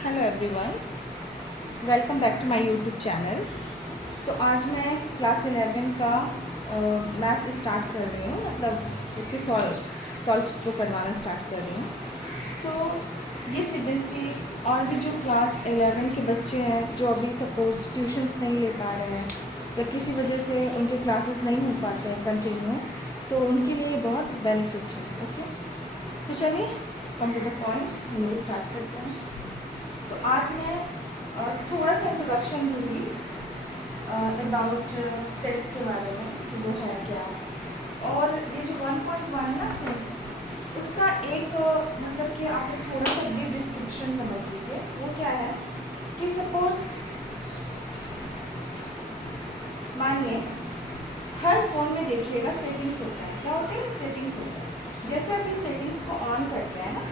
Hello everyone, welcome back to my YouTube channel. तो आज मैं क्लास 11 का मैथ्स स्टार्ट कर रही हूँ, मतलब उसके सॉल्व्स को करवाना स्टार्ट कर रही हूँ। तो ये सीबीएसई और भी जो क्लास 11 के बच्चे हैं जो अभी सपोज ट्यूशन्स नहीं ले पा रहे हैं या किसी वजह से उनके क्लासेस नहीं हो पाते हैं कंटिन्यू, तो उनके लिए बहुत बेनिफिट है। ओके, तो चलिए कम टू द पॉइंट, हम लोग स्टार्ट करते हैं। तो आज मैं थोड़ा सा इंट्रोडक्शन दूँगी अबाउट सेट्स के बारे में कि वो है क्या, और ये जो 1.1 है ना सेट्स, उसका एक मतलब कि आप थोड़ा सा भी डिस्क्रिप्शन समझ लीजिए। वो क्या है कि सपोज मानिए हर फ़ोन में देखिएगा सेटिंग्स होता है। क्या होते हैं? सेटिंग्स होता है। जैसे आप इस सेटिंग्स को ऑन करते हैं ना,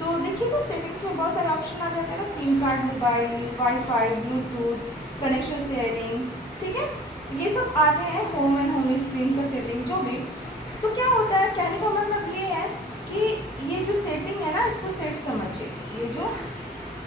तो देखिए तो सेटिंग्स में बहुत सारे ऑप्शन आ जाते हैं ना, SIM card, mobile, wifi, Bluetooth, connection sharing, ठीक है, ये सब आते हैं। होम एंड होम स्क्रीन का सेटिंग जो भी। तो क्या होता है, कहने का मतलब ये है कि ये जो सेटिंग है ना, इसको सेट समझिए। ये जो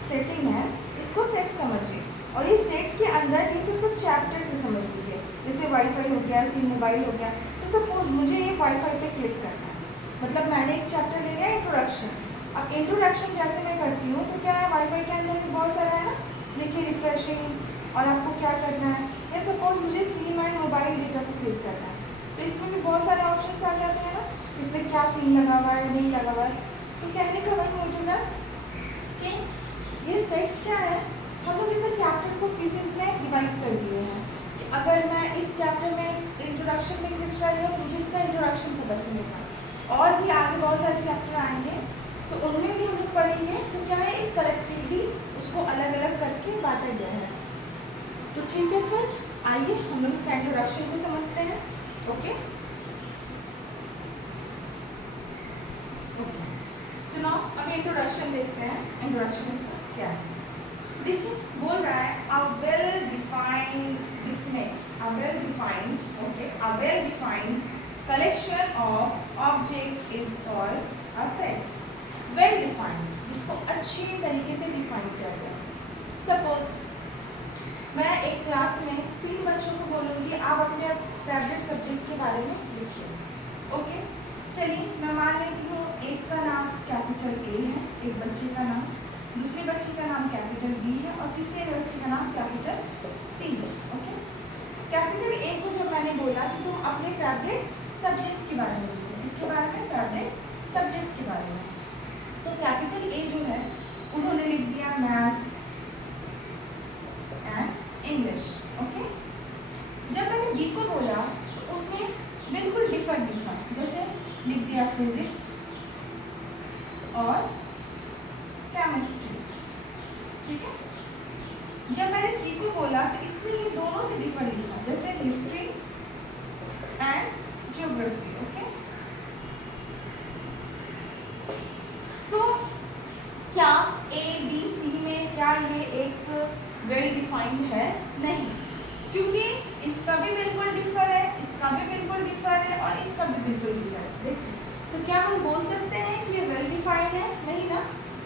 सेटिंग है इसको सेट समझिए, और ये सेट के अंदर ये सब चैप्टर से समझ लीजिए। जैसे वाईफाई हो गया, सिम मोबाइल हो गया। तो सपोज मुझे ये वाईफाई पे क्लिक करना है, मतलब मैंने एक चैप्टर ले लिया इंट्रोडक्शन। अब इंट्रोडक्शन जैसे मैं करती हूँ तो क्या है, वाईफाई के अंदर भी बहुत सारा है ना, देखिए रिफ्रेशिंग, और आपको क्या करना है। या सपोज मुझे सिम एंड मोबाइल डेटा को क्लिक करना है, तो इसमें भी बहुत सारे ऑप्शंस आ जाते हैं ना, इसमें क्या सिम लगा हुआ है नहीं लगा हुआ है। तो कहने का वही मोटिव है कि ये सेट्स क्या है, हम लोग जैसे चैप्टर को पीसेस में डिवाइड कर दिए हैं कि अगर मैं इस चैप्टर में इंट्रोडक्शन में क्लिक कर रही हूँ तो मुझे इसका इंट्रोडक्शन पता चलेगा, और भी आगे बहुत सारे चैप्टर आएंगे तो उनमें भी हम लोग पढ़ेंगे। तो क्या है, एक कलेक्टिवली उसको अलग अलग करके बांटा गया है। तो ठीक है, फिर आइए हम लोग इसका इंट्रोडक्शन को समझते हैं। ओके, तो ना अब इंट्रोडक्शन देखते हैं। इंट्रोडक्शन इसका क्या है, देखिए बोल रहा है अ well defined collection of object is called a set. Well defined, जिसको अच्छी तरीके से डिफाइन किया गया। सपोज मैं एक क्लास में 3 बच्चों को बोलूँगी आप अपने फेवरेट सब्जेक्ट के बारे में लिखिए। ओके, चलिए मैं मान लेती हूँ एक का नाम कैपिटल ए है, एक बच्चे का नाम, दूसरे बच्चे का नाम कैपिटल बी है, और तीसरे बच्चे का नाम कैपिटल सी है। ओके, कैपिटल ए को जब मैंने बोला कि तुम अपने फेवरेट सब्जेक्ट के बारे में लिखो, इसके बारे में, फेवरेट सब्जेक्ट के बारे में, तो कैपिटल ए जो है उन्होंने लिख दिया मैथ्स एंड इंग्लिश। ओके, जब मैंने बी को बोला तो उसने बिल्कुल डिफरेंट लिखा, जैसे लिख दिया फिजिक्स और केमिस्ट्री। ठीक है, जब मैंने सी को बोला तो इसने ये दोनों से डिफरेंट लिखा, जैसे हिस्ट्री एंड ज्योग्राफी। ओके, तो क्या ए बी सी में क्या ये एक वेल डिफाइंड है? नहीं, क्योंकि इसका भी बिल्कुल डिफर है, इसका भी बिल्कुल डिफर है, और इसका भी बिल्कुल डिफर है। देखिए, तो क्या हम बोल सकते हैं कि ये वेल डिफाइंड है? नहीं ना,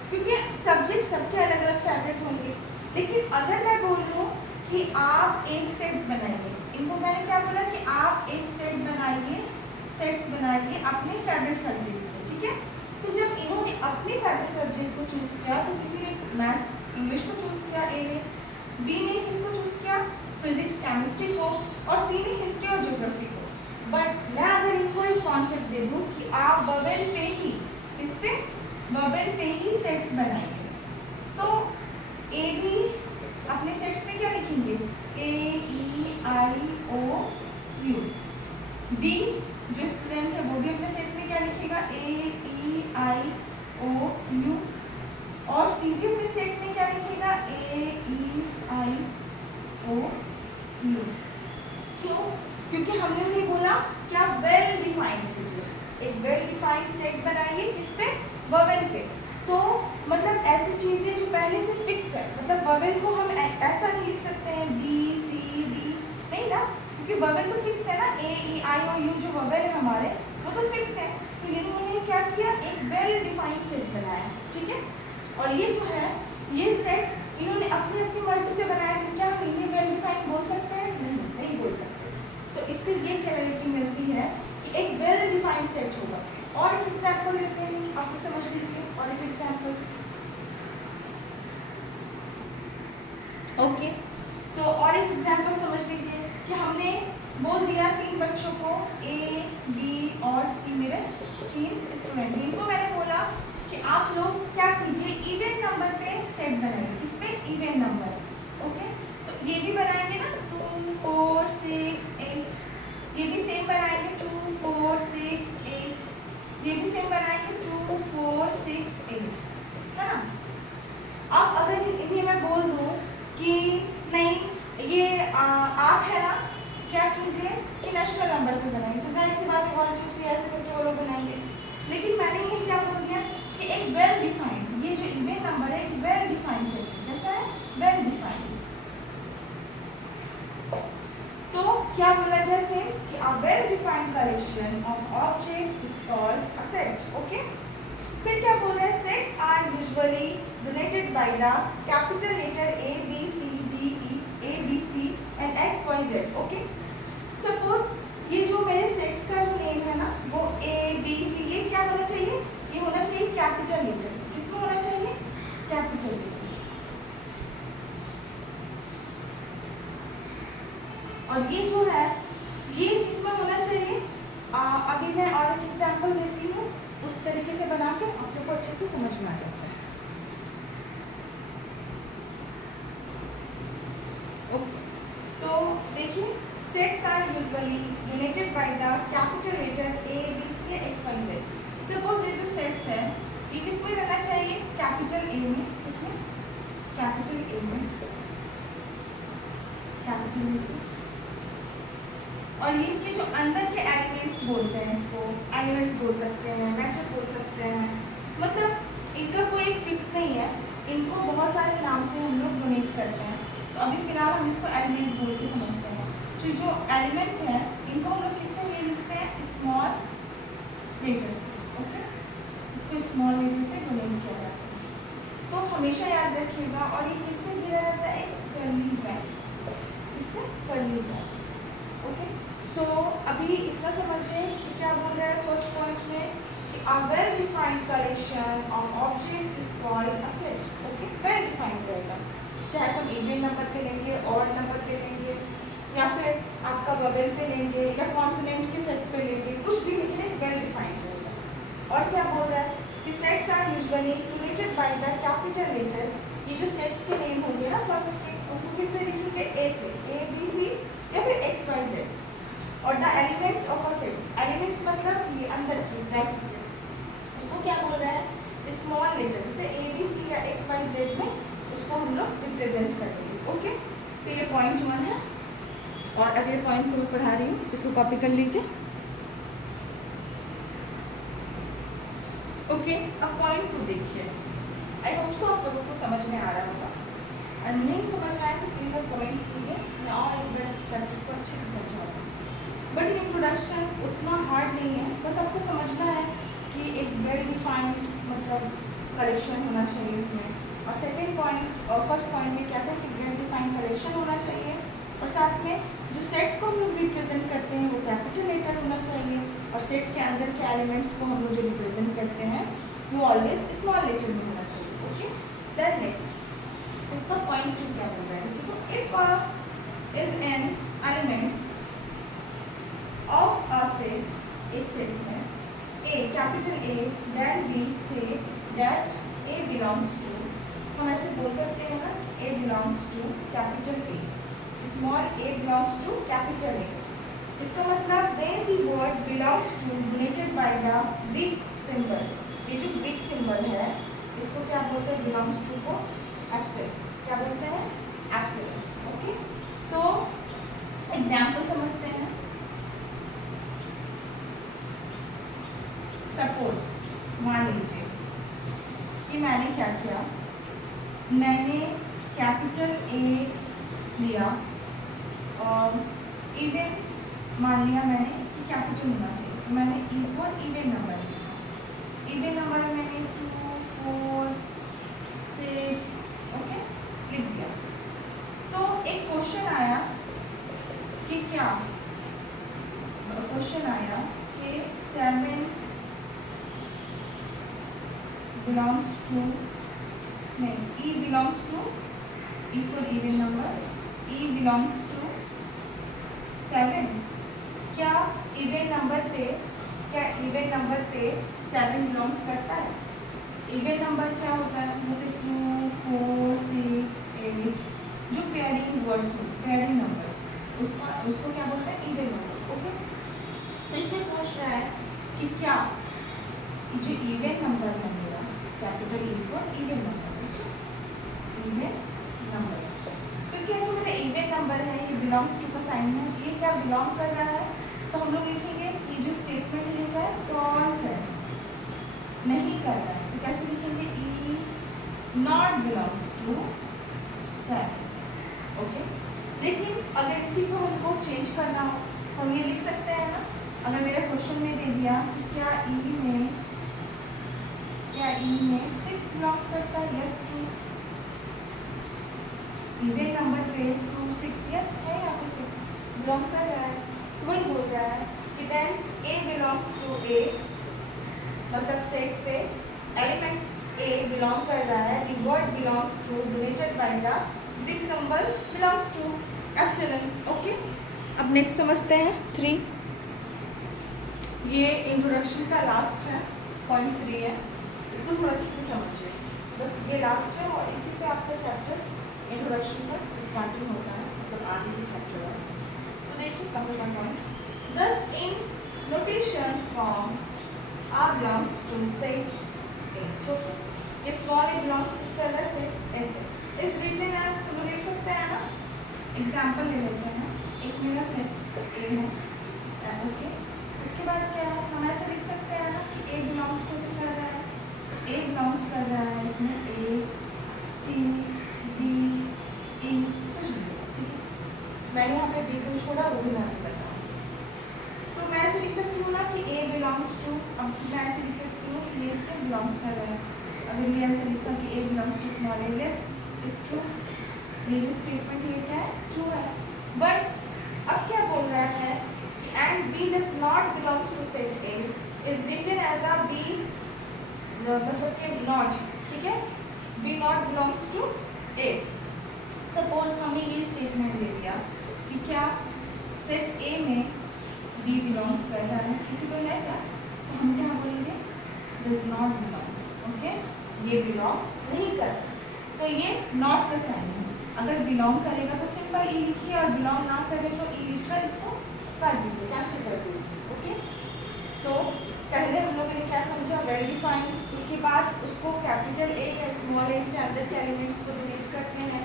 क्योंकि सब्जेक्ट सबके अलग अलग फेवरेट होंगे। लेकिन अगर मैं बोल लूँ कि आप एक सेट बनाइए, इनको मैंने क्या बोला कि आप एक सेट बनाइए, सेट्स बनाइए अपने फेवरेट सब्जेक्ट को। ठीक है, तो जब इन्होंने अपने फेवरेट सब्जेक्ट को चूज किया, तो किसी ने मैथ्स इंग्लिश को चूज किया, ए ने, बी ने किसको चूज किया, फिजिक्स केमिस्ट्री को, और सी ने हिस्ट्री और ज्योग्राफी को। बट मैं अगर इनको एक कॉन्सेप्ट दे दूं कि आप बबल पे ही, इस पे बबल पे ही सेट्स बनाइए, तो ए भी अपने सेट्स में क्या लिखेंगे, ए ई आई ओ यू। बी जो स्टूडेंट है वो भी अपने सेट में क्या लिखेगा, ए ई आई ओ यू, और सी भी अपने सेट में क्या लिखेगा, ए ई आई ओ यू। क्यों? क्योंकि हमने उन्हें बोला क्या, वेल डिफाइंड कीजिए, एक वेल डिफाइंड सेट बनाइए, किस पे, बबल पे। तो मतलब ऐसी चीजें जो पहले से फिक्स है, मतलब बबल को हम ऐसा नहीं लिख सकते हैं बी सी डी, नहीं ना, क्योंकि बबल तो फिक्स है ना, ए ई आई ओ यू जो बबल है हमारे वो तो फिक्स है। तो इन्होंने क्या किया, एक वेल डिफाइंड सेट बनाया। ठीक है, और ये जो है ये सेट इन्होंने अपनी अपनी मर्जी से बनाया है, क्या हम इन्हें वेल डिफाइंड बोल सकते हैं? नहीं, नहीं बोल सकते। तो इससे ये क्लैरिटी मिलती है कि एक वेल डिफाइंड सेट होगा। और एक एग्जाम्पल देते हैं, आप लोग समझ लीजिए। और एक एग्जाम्पल, ओके, तो और एक एग्जाम्पल समझ लीजिए कि हमने बोल दिया 3 बच्चों को, ए, बी और सी, मेरे 3 स्टूडेंट। इनको मैंने बोला कि आप लोग क्या कीजिए, इवन नंबर पे सेट बनाइए। किस पे? Even number. ओके, तो ये भी बनाएंगे ना, 2, 4, 6, 8। ये भी सेम बनाएंगे, 2, 4, 6, 8। ये भी सेम बनाएंगे, 2, 4, 6, 8, है ना। अब अगर इन्हें मैं बोल दूँ कि नहीं ये आप है ना, क्या कीजिए कि नेशनल नंबर पे बनाइए, तो जाहिर सी बात है 1, 2, 3 ऐसे करके वो लोग बनाएंगे। लेकिन मैंने इन्हें क्या बोल दिया कि एक वेल डिफाइंड, ये जो इवन नंबर है एक वेल डिफाइंड सेट है। कैसा है? Well defined. तो क्या बोला गया सेम कि a well defined collection of objects is called a set. Okay, फिर क्या बोल रहे हैं? Sets are usually donated by the capital letter A B C D E A B C and X Y Z। Okay, suppose ये जो मेरे sets का जो नेम है ना वो A B C, ये क्या होना चाहिए? ये होना चाहिए कैपिटल लेटर। किसमें होना चाहिए? Capital letter. और ये जो है ये किसमें होना चाहिए? अभी मैं और एक एग्जाम्पल देती हूँ, उस तरीके से बना के आप लोग को अच्छे से समझ में आ जाता है। ओके, तो देखिए, sets are usually denoted by the capital letter A B C X Y Z। Suppose ये जो सेट्स है ये किसमें रहना चाहिए? कैपिटल A में। किसमें? कैपिटल A में, कैपिटल लेटर। और इसके जो अंदर के एलिमेंट्स बोलते हैं, इसको एलिमेंट्स बोल सकते हैं, मैचअप बोल सकते हैं, मतलब इनका कोई एक फिक्स नहीं है, इनको बहुत सारे नाम से हम लोग डोनेट करते हैं। तो अभी फिलहाल हम इसको एलिमेंट बोल के समझते हैं। तो जो एलिमेंट है इनको हम लोग किससे ये लिखते हैं? स्मॉल लेटर से। ओके, इसको स्मॉल लेटर से डोनेट किया जाता है। तो हमेशा याद रखिएगा। और ये किससे घिरा रहता है? कर्ली ब्रैकेट से। इससे कर्ली ब्रैकेट। ओके, तो अभी इतना समझिए कि क्या बोल रहा है फर्स्ट पॉइंट में कि a well defined collection of objects is called a set. Okay, well defined रहेगा, चाहे हम इवन नंबर पे लेंगे, ऑड नंबर पे लेंगे, या फिर आपका ववेल पे लेंगे, या कॉन्सोनेंट के सेट पे लेंगे, कुछ भी लेंगे वेल डिफाइंड रहेगा। और क्या बोल रहा है कि sets are usually denoted by the capital letter. ये जो सेट्स के नेम होंगे ना फर्स्ट के, उनको किससे लिखेंगे? A से, A B C या फिर X Y Z। और the elements of a set, elements मतलब ये अंदर की ब्रैकेट, उसको क्या बोल रहा है? स्मॉल लेटर, जैसे A B C या X Y Z में उसको हम लोग रिप्रेजेंट करेंगे। ओके, तो ये पॉइंट 1 है। और अगले पॉइंट को मैं पढ़ा रही हूँ, इसको कॉपी कर लीजिए। ओके, अब पॉइंट 2 देखिए। आई होप सो आप लोगों को समझ में आ रहा होगा, और नहीं समझ रहा है तो प्लीज़ आप कमेंट कीजिए, मैं और एक बार चैप्टर को अच्छे से समझाऊँगा। बट इंट्रोडक्शन उतना हार्ड नहीं है, बस आपको समझना है कि एक वेल डिफाइंड मतलब कलेक्शन होना चाहिए इसमें। और सेकेंड पॉइंट और फर्स्ट पॉइंट में क्या था कि वेल डिफाइंड कलेक्शन होना चाहिए, और साथ में जो सेट को हम लोग रिप्रेजेंट करते हैं वो कैपिटल लेटर होना चाहिए, और सेट के अंदर के एलिमेंट्स को हम लोग जो रिप्रेजेंट करते हैं वो ऑलवेज स्मॉल लेटर में होना चाहिए। ओके, देन नेक्स्ट इसका पॉइंट 2 क्या बोल रहा है? तो if is an elements of a set, एक सेट है A, capital A, then we say that A belongs to, हम ऐसे बोल सकते हैं ना, A belongs to capital A, small a belongs to capital A। इसका मतलब when the word belongs to denoted by the Greek symbol, ये जो Greek symbol है इसको क्या बोलते हैं? belongs to को एप्सिलॉन, क्या बोलते हैं? एप्सिलॉन। ओके, तो एग्जाम्पल समझते हैं। सपोज मान लीजिए कि मैंने क्या किया, मैंने कैपिटल A लिया और इवन मान लिया मैंने कि कैपिटल होना चाहिए, तो मैंने इवन नंबर लिया। इवन नंबर मैंने 2, 4, 6, बिलोंग्स टू, नहीं, E belongs to, E for even number, E belongs to 7। क्या इवन नंबर पे 7 बिलोंग्स करता है? इवन नंबर क्या होता है? जैसे 2, 4, 6, 8, जो पेयरिंग वर्ड्स हो, पेयरिंग नंबर्स, उसको क्या बोलते हैं? Even number. ओके, तो इसमें पूछ रहा है कि क्या जो इवन नंबर है मेरा, capital E for even number, even number, तो क्या जो मेरा इवन नंबर है ये बिलोंग्स टू का साइन है, ये क्या बिलोंग कर रहा है? तो हम लोग लिखेंगे ये जो स्टेटमेंट लिखा है फॉल्स है, नहीं कर रहा है, तो कैसे लिखेंगे? E not belongs to 7। Okay, लेकिन अगर इसी को हमको चेंज करना हो हम ये लिख सकते हैं ना, अगर मेरे क्वेश्चन में दे दिया कि क्या E में 6 बिलोंग्स करता है? यस, 2 इवन नंबर पे 2, 6, यस है, यहाँ पे 6 बिलोंग कर रहा है, तो वही बोल रहा है कि then A belongs to A, मतलब सेट पे एलिमेंट्स A बिलोंग कर रहा है, the word belongs to denoted by the Greek symbol belongs to epsilon. Okay, अब नेक्स्ट समझते हैं 3। ये इंट्रोडक्शन का लास्ट है, पॉइंट 3 है, इसको थोड़ा अच्छे से समझिए, बस ये लास्ट है और इसी पे आपका चैप्टर इंट्रोडक्शन का स्टार्टिंग होता है, मतलब आगे के चैप्टर है। तो देखिए पहला point, this in notation form R belongs to set A, ठीक है, ये स्मॉल a belongs किस तरह से? ऐसे is written as, तो लोग लिख सकते हैं ना, एग्जाम्पल ले लेते हैं, एक मेरा सेट A है, ओके, उसके बाद क्या है, हम ऐसे लिख सकते हैं ना कि A belongs कैसे कर रहा है? A belongs कर रहा है इसमें A, C, D, E, कुछ भी, ठीक है, मैंने यहाँ पे B को छोड़ा, वो भी मैं नहीं करता हूँ, तो मैं ऐसे लिख सकती हूँ ना कि A belongs to, अब मैं ऐसे लिख सकती हूँ कि इससे बिलोंग्स कर रहा है, अगर ये ऐसे लिखा कि A belongs to small a, yes is true, ये जो स्टेटमेंट ये क्या है? ट्रू है, बट अब क्या बोल रहा है कि and B does not belongs to set A is written as a B, मतलब कि नॉट, ठीक है, B not belongs to A। Suppose हमें ये स्टेटमेंट दे दिया कि क्या सेट A में B बिलोंग्स कर रहा है, क्योंकि तो है क्या, तो हम क्या बोलेंगे? does not belongs, ओके, ये बिलोंग नहीं कर, तो ये नॉट का साइन है, अगर बिलोंग करेगा तो सिंपल E लिखिए और बिलोंग ना करे तो E लिखकर इसको काट दीजिए, कैंसिल कर दीजिए। ओके, तो पहले हम लोगों ने क्या समझा? वेल डिफाइन, उसके बाद उसको कैपिटल A या स्मॉल a से अंदर के एलिमेंट्स को डिलीट करते हैं,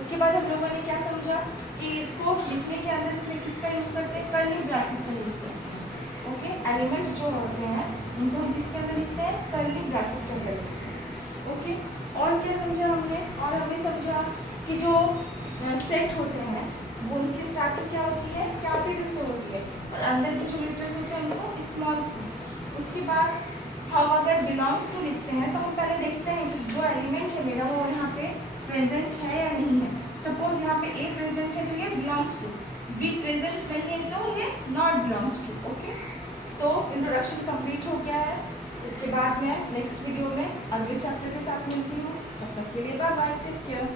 उसके बाद हम लोगों ने क्या समझा कि इसको लिखने के अंदर इसमें किसका यूज़ करते हैं? कर्ली ब्रैकेट का यूज़ करते हैं। ओके, एलिमेंट्स जो होते हैं उनको हम किसके अंदर लिखते हैं? कर्ली ब्रैकेट के अंदर लिखते हैं। ओके, और क्या समझा हमने? और हमने समझा कि जो सेट होते हैं वो उनकी स्टार्टिंग क्या होती है? कैपिटल से होती है, और अंदर के जो लेटर्स होते हैं उनको स्मॉल से। उसके बाद हम अगर बिलोंग्स टू लिखते हैं तो हम पहले देखते हैं कि जो एलिमेंट है मेरा वो यहाँ पे प्रेजेंट है या नहीं है। सपोज यहाँ पे A प्रेजेंट है तो ये बिलोंग्स टू, B प्रेजेंट नहीं है तो ये नॉट बिलोंग्स टू। ओके, तो इंट्रोडक्शन कंप्लीट हो गया है। इसके बाद मैं नेक्स्ट वीडियो में अगले चैप्टर के साथ मिलती हूँ। तब तक के लिए बाय बाय, टेक केयर।